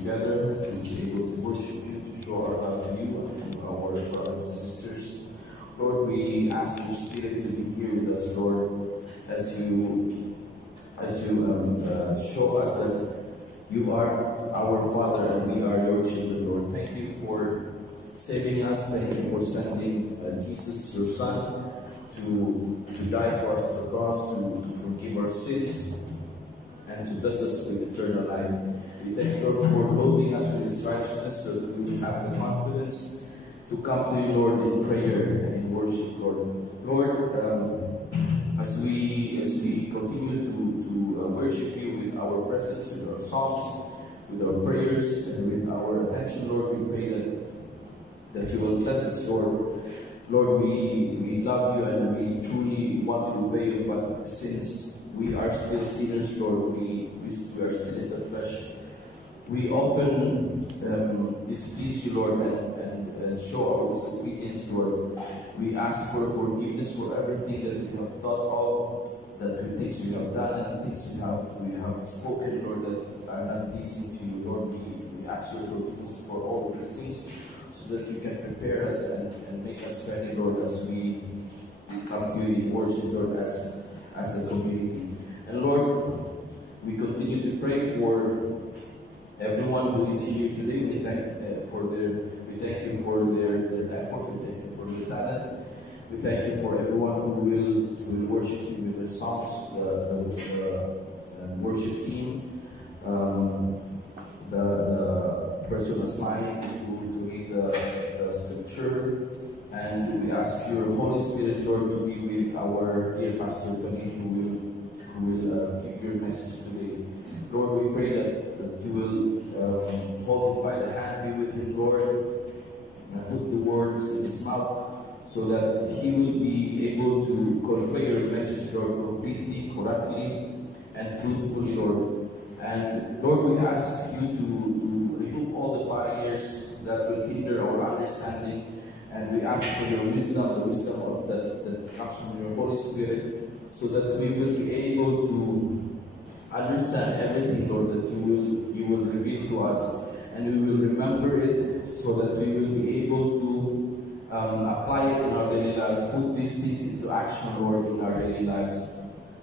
together to be able to worship you, to show our love to you and to our brothers and sisters. Lord, we ask your Spirit to be here with us, Lord, as you show us that you are our Father and we are your children, Lord. Thank you for saving us. Thank you for sending Jesus, your Son, to die for us on the cross, to forgive our sins, and to bless us with eternal life. We thank you, Lord, for clothing us with His righteousness, so that we will have the confidence to come to you, Lord, in prayer and in worship, Lord. Lord, as we continue to worship you with our presence, with our songs, with our prayers, and with our attention, Lord, we pray that you will cleanse us, Lord. Lord, we love you and we truly want to obey you, but since we are still sinners, Lord, we are still in the flesh. We often displease you, Lord, and show our disobedience, Lord. We ask for forgiveness for everything that we have thought of, that the things we have done and things we have spoken, Lord, that are not pleasing to you, Lord. We ask your forgiveness for all of these things, so that you can prepare us and make us ready, Lord, as we come to you in worship, Lord, as a community. And Lord, we continue to pray for everyone who is here today. We thank you for their effort. We thank you for their talent. We thank you for everyone who will worship you with their songs, the worship team, the person assigned the scripture, and we ask your Holy Spirit, Lord, to be with our dear Pastor Panit, who will give your message today. Lord, we pray that you will hold him by the hand, be with him, Lord, and put the words in his mouth, so that he will be able to convey your message, Lord, completely, correctly, and truthfully, Lord. And Lord, we ask you to remove all the barriers that will hinder our understanding, and we ask for your wisdom, the wisdom that comes from your Holy Spirit, so that we will be able to understand everything, Lord, that you will reveal to us, and we will remember it, so that we will be able to apply it in our daily lives, put these things into action, Lord, in our daily lives.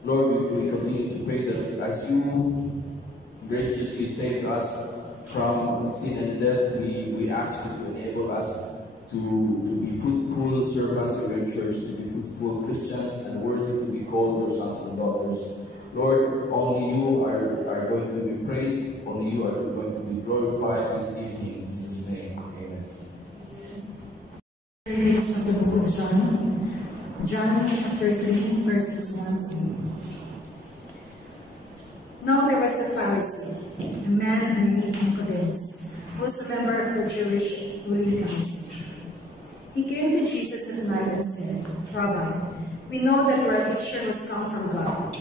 Lord, we continue to pray that as you graciously saved us from sin and death, we ask you to enable us to be fruitful servants of your church, to be fruitful Christians, and worthy to be called your sons and daughters. Lord, only you are going to be praised, only you are going to be glorified this evening. In Jesus' name, amen. Readings from the book of John chapter 3, verses 1 to 8. Now there was a Pharisee, a man named Nicodemus, who was a member of the Jewish ruling council. He came to Jesus at night and said, Rabbi, we know that your teacher has come from God,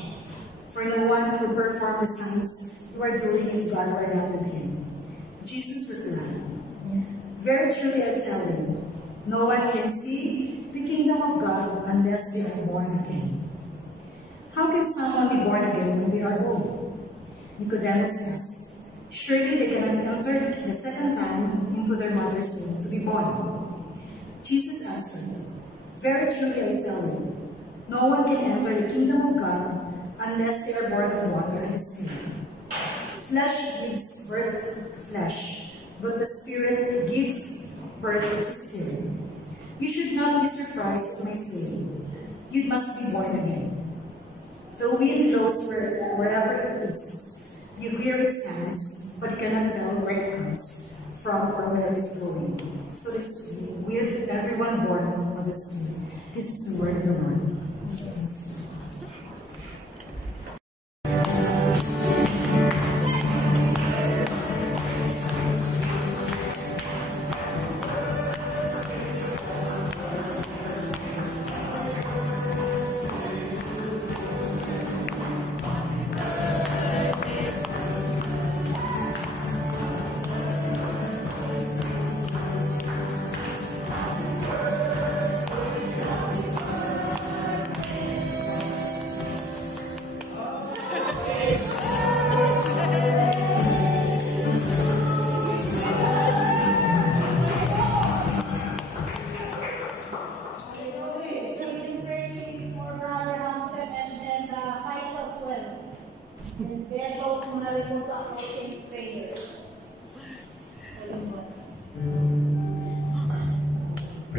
for no one could perform the signs you are doing if God were not with him. Jesus replied, very truly I tell you, no one can see the kingdom of God unless they are born again. How can someone be born again when they are old? Nicodemus asked, surely they cannot enter the second time into their mother's womb to be born. Jesus answered, very truly I tell you, no one can enter the kingdom of God unless they are born of water and the Spirit. Flesh gives birth to flesh, but the Spirit gives birth to spirit. You should not be surprised at my saying, you must be born again. The wind blows wherever it pleases. You hear its sounds, but you cannot tell where it comes from or where it is going. So it is with everyone born of the Spirit. This is the word of the Lord.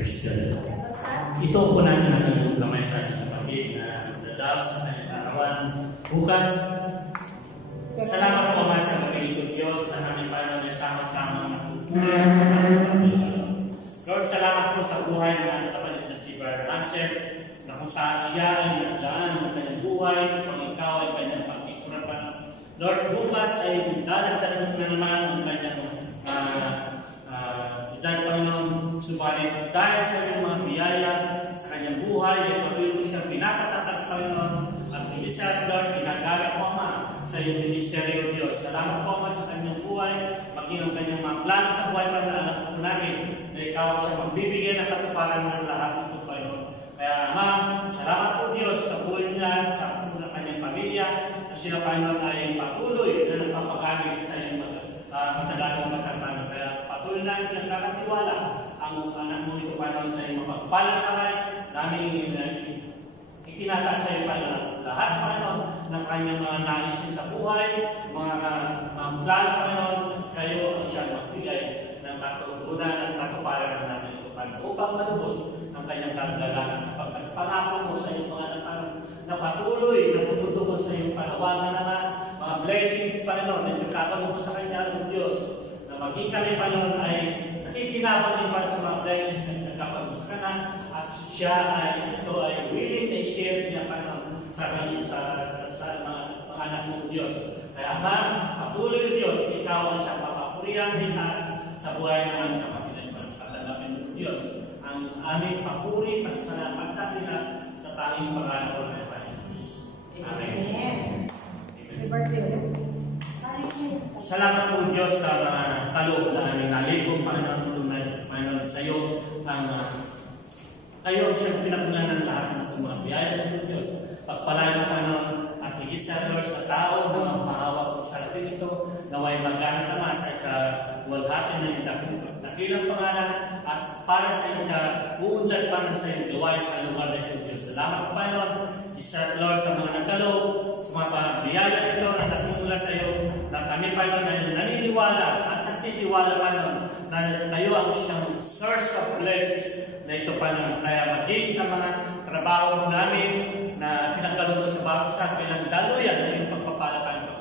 Christian. Ito po natin ang iyong kamay sa ating kapatid na dadaos na tayong arawan. Bukas, salamat po mga sa Panginoon Diyos na kami paano may sama-sama nagpupulas sa Panginoon. Lord, salamat po sa buhay ng ating kapatid na si Brother Ansel na kung saan siya ay naglaan ng kanyang buhay kung ikaw ay kanyang pagkikurapan. Lord, bukas ay dadagdagan na naman ang kanyang dahil Panginoon, subalit dahil sa iyong mga biyaya sa kanyang buhay, ay patuloy mo siyang pinapatatag, Panginoon, at higit sa Lord, ginagamit mo, Ama, sa iyong ministeryo, Diyos. Salamat po, Ama, sa kanyang buhay, maging ang kanyang mga plano sa buhay para na alam po namin na ikaw ang siya magbibigyan ng katuparan ng lahat ito, Panginoon. Kaya, Ama, salamat po, Diyos, sa buhay niya, sa kanyang pamilya, na sila, Panginoon, ay patuloy na nagpapagamit sa iyong masaganang masaganang. Kaya patuloy namin nagkakatiwala ang anak mo ito Panginoon sa iyong mapagpalang kamay. Namin itinataas sa iyo Panginoon lahat Panginoon ng kanyang mga naisin sa buhay, mga plano Panginoon, kayo ang siya magbigay ng katugunan at katuparan namin ito Panginoon upang malubos ang kanyang kalagalan sapagkat pangako mo sa iyong mga na patuloy na tumutugon sa iyong panawagan naman mga blessings Panginoon na nagkakaroon mo sa kanya ng Diyos na maging kami Panginoon ay nakikinabang din para sa mga blessings na nagkakaroon mo sa kanya at siya ay ito ay willing na i-share niya Panginoon sa kanya sa mga anak mong Diyos. Kaya Ama, patuloy Diyos, ikaw ang siyang papapurihan hinaas sa buhay ng aming kapatid at sa dalawin ng Diyos. Ang aming papuri, pasalamat natin sa tanging pangalan ng Jesus. Amen. Salamat po Diyos sa mga kaloob na aming naligong Panginoon sa iyo ang kayo ang siyang pinapunan ng lahat ng mga biyaya ng Diyos. Pagpalain ng Panginoon at higit sa Diyos sa tao na magpahawak sa sarapin ito naway magana naman sa ikawalhati ng dakilang pangalan at para sa ikabuunlad pa sa iyong gawain sa lugar na ito Diyos. Salamat Panginoon isa Lord sa mga nagkaloob sa mga biyaya nito na nagmumula sa iyo na kami Panginoon na naniniwala at nagtitiwala Panginoon na kayo ang siyang source of blessings na ito Panginoon. Kaya maging sa mga trabaho namin na pinagkaloob sa bawat sa bilang daluyan na yung pagpapalakan mo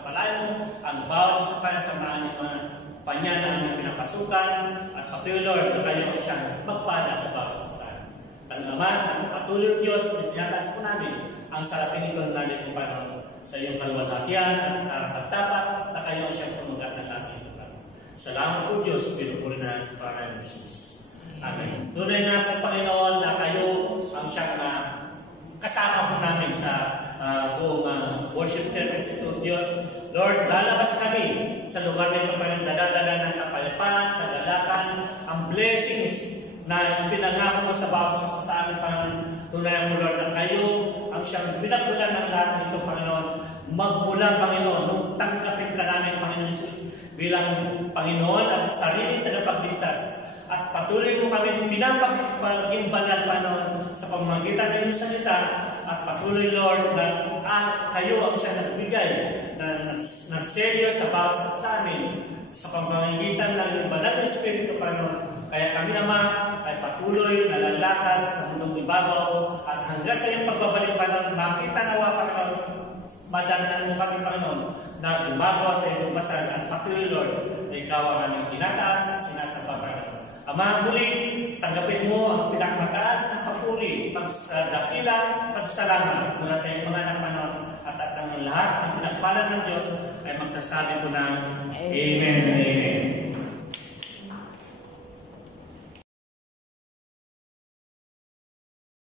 ang bawat isa pa sa mga panya na aming pinapasukan at patuloy Lord na kayo ang siyang magpala sa bawat isa. Naman, ang patuloy Diyos, pinataas po namin ang sarapin ito na natin kung paano sa iyong kaluwalhatian at karapat-dapat na kayo ang siyang tumugat ng ating ito. Salamat po Diyos, pinupuri na sa pangalan ng Jesus. Amen. Tunay na po Panginoon na kayo ang siyang kasama po namin sa buong worship service ito Diyos. Lord, lalabas kami sa lugar nito Panginoon, dala-dala ng kapayapaan, kagalakan, ang blessings na pinangako mo sa bawat sa amin, Panginoon. Tunay mo, Lord, na kayo ang siyang binagbulan ng lahat ng ito, Panginoon. Magmula, Panginoon, nung tanggapin ka namin, Panginoon Jesus, bilang Panginoon at sariling tagapagligtas. At patuloy mo kami pinapaging banal, Panginoon, sa pamamagitan ng iyong salita. At patuloy, Lord, na kayo ang siyang nagbigay ng seryo sa bawat sa amin sa pamamagitan ng iyong banal na Espiritu, Panginoon. Kaya kami naman ay patuloy na lalakad sa mundong ibabaw at hanggang sa iyong pagbabalik Panginoon, makita nawa Panginoon, madagdagan mo kami Panginoon na gumagawa sa iyong basan at patuloy Lord na ikaw ang aming tinataas at sinasamba Panginoon. Ama, muli, tanggapin mo ang pinakamataas na papuri, pagdakila, pasasalamat mula sa iyong mga anak Panginoon at ang lahat ng pinagpalan ng Diyos ay magsasabi ko ng Amen and Amen.